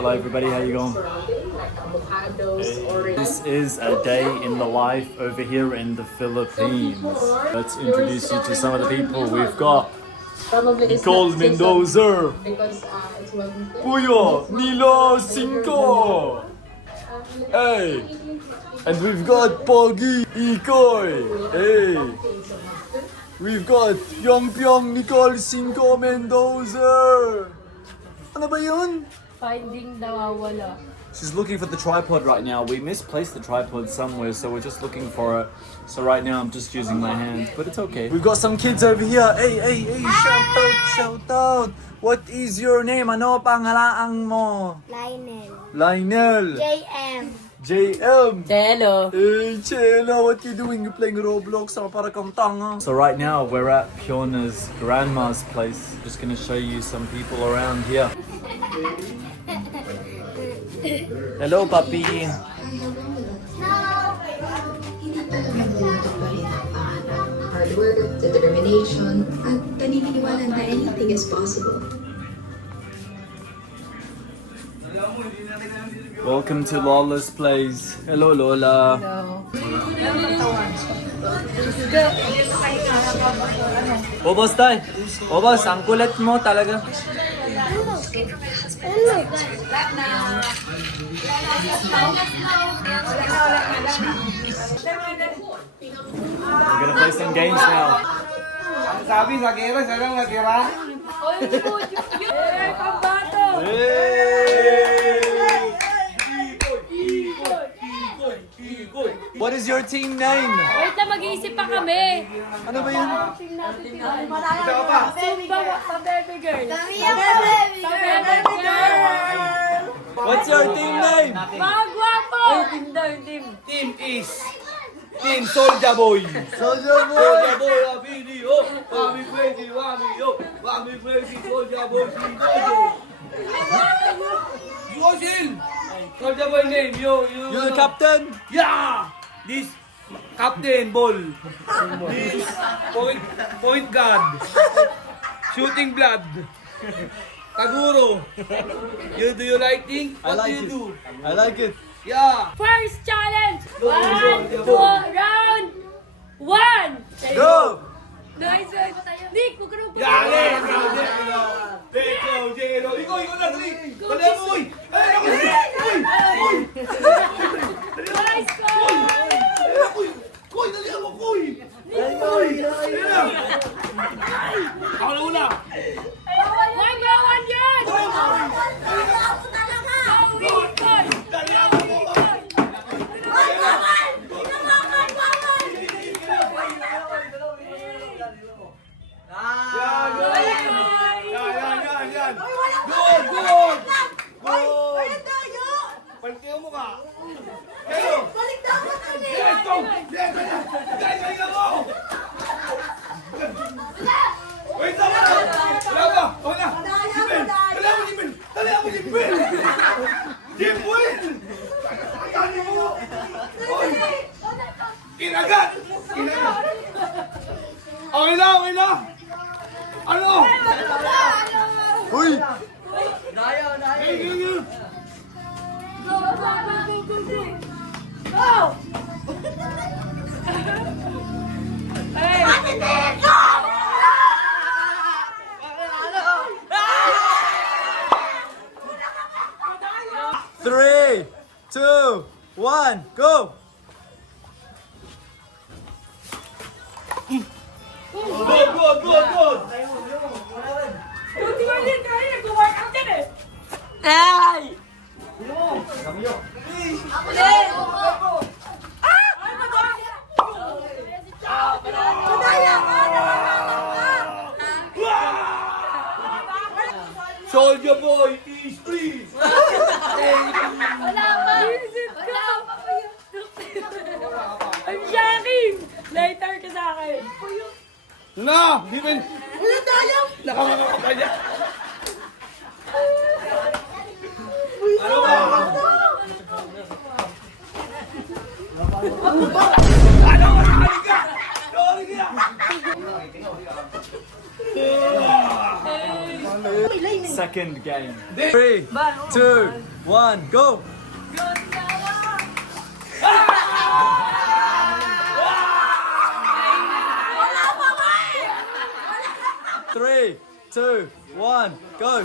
Hello everybody, how you going? This is a day in the life over here in the Philippines. Let's introduce you to some of the people. We've got Nicole Mendoza, Puyo, Nilo Cinco, hey, and we've got Pogi, Ikoy, hey, we've got Pyong Pyong Nicole Cinco Mendoza. Ano ba yun? Finding nawawala. She's looking for the tripod right now. We misplaced the tripod somewhere, so we're just looking for it. So right now I'm just using my hands, but it's okay. We've got some kids over here. Hey, shout out. What is your name? Ano pangalaan mo? Lionel. JM. Hello. Hey, Chela, what you doing? You playing Roblox or para kang tanga? So right now we're at Piona's grandma's place. Just gonna show you some people around here. Hello, papi. Hard work, determination, at paniniwala na anything is possible. Welcome to Lola's place. Hello, Lola. Obos tay. Obos, ang kulit mo talaga. We're gonna play some games now. Sabi sa kira, sarang natira. Pambato! What is your team name? Wait na, mag-iisip pa kami. Ano ba yun? Zumba pa baby girl. Baby girl. What's your team name? Mga gwapo! Team daw, team. Team is Team Soulja Boy. Soldier Soulja Boy, a video. Wami crazy, wami yo. Wami crazy, Soulja Boy, Jojo. Yosil. Soulja Boy name, yo. You're the captain? Yeah. This captain ball. This point guard. Shooting blood. Taguro. Do you like thing? I What like do you it. do? I like it. Yeah. First challenge! Go, 1, go, 2, round 1! Go! Nice one! Nick, huwag ka nang Yeah, let's go. Let's go, Jero. Ikaw na, dali. Dali mo, uy. Ay, ako. Uy. Nice score! Koy, dali mo, koy. Koy. Ako na una. One yan! Dali ako mo. Yan. Good. Good. Palitiyo mo ka. Kayo. Let's go. Guys, ay mo. Wait lang. Wala ba? O na. Jimel. Dali mo, Jimel. Jimel. Kakanin mo. Oy. Kinagat. Okay na. Ano? Uy! Hey. Go! Hey! 3, 2, 1, go! Good. Hindi ko hindi tayo nag-workout yan eh! Ay! Soulja Boy is free. Wala pa! I'm shocking! Later ka sa akin! Na, di ba? Wala tayo. Nakamama ka niya. Ano ba? Ano ba? Halika! second game. 3, 2, 1, go! 3, 2, 1, go!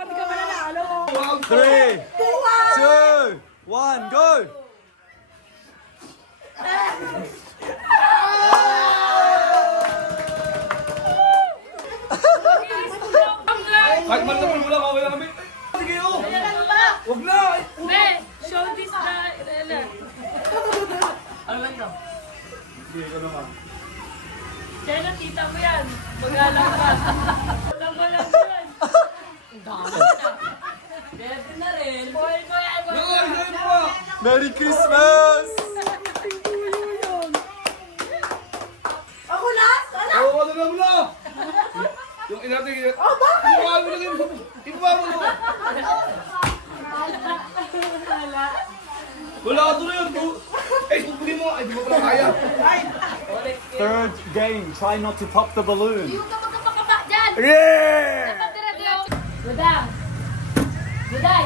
Hindi ka mananalo. 3, 2, 1, go! Kahit man naman wala, okay lang kami. Sige, oh. Huwag na. Be, show this na. Ano ba ito? Sige, ikaw naman. Kaya nakita mo yan. Maglalabas. Walang walang yan. Ang dami na. Bebe na rin. Boy, boy, ay, boy. Naku, isayin mo pa. Merry Christmas! Ako last? Oo, ano na mo na. Yung inating... Oh, bakit? Ibaba mo na yun. Ibaba mo na. Wala ka tuloy yun. Eh, subukin mo. Ay, di mo pala kaya. Third game, try not to pop the balloon. Yung kapag-kapag dyan. Yeah! Budang. Buday.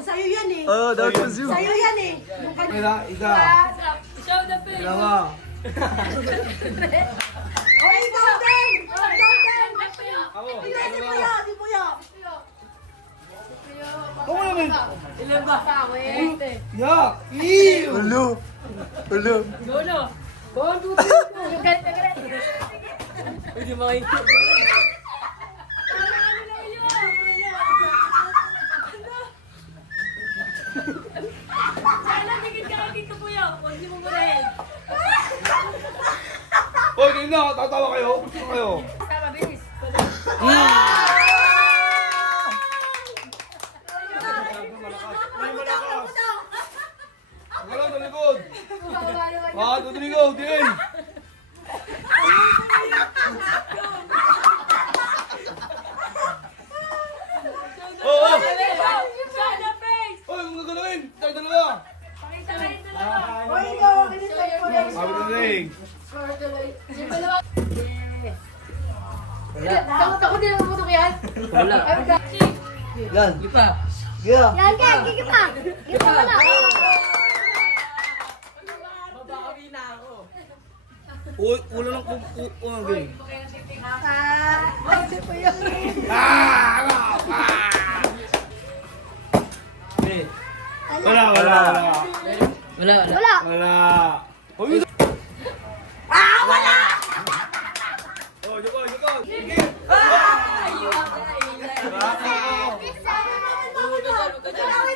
Sa'yo yan eh. Oh, that was you. Sa'yo yan eh. Yung kanya. Isa. Show the face. Dalawa. Oh, ikaw din! Ikaw din! Ako. Hindi, si Puyo! Si Puyo! Ako naman. Ilan ba? Yak. Ew. Hello. Hello. Gono. 1, 2, 3, 4. Galit na galit. Hindi mo kayo. Sana tingin ka agad ka Puyo. Huwag niyo mo murahin. Hoy, kayo na. Tatawa kayo. Gusto kayo. Tama, bilis. May malakas. Wala sa likod. Ah, tutuligaw. Din. Oo. Sana face. Hoy, kung gagalawin. Tayo dalawa. Pakita kayo dalawa. Oh, ikaw! Ganito yung Puyo. Sabi na rin. Takot din ang putok yan. Wala. Yan. Ipa. Yeah. Yan, yan! Gigi pa! Gigi pa wala! Babawi na ako. Uy, ulo lang kung game. Ah! Si Puyo! Wala, wala, wala. Wala! Wala. Hoy, wala! Oh, yoko, yoko. Sige. Wala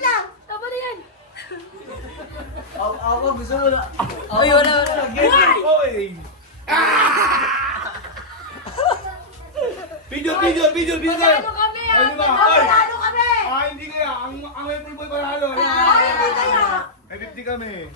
lang! Tama na yan. Ako gusto mo na. Ay, wala. Hoy! Video tayo. Magkano kami ah? Ay, di ba? Hoy! Panalo kami! Ah, hindi kaya. Ang may full boy panalo. Ay, hindi kaya! May 50 kami.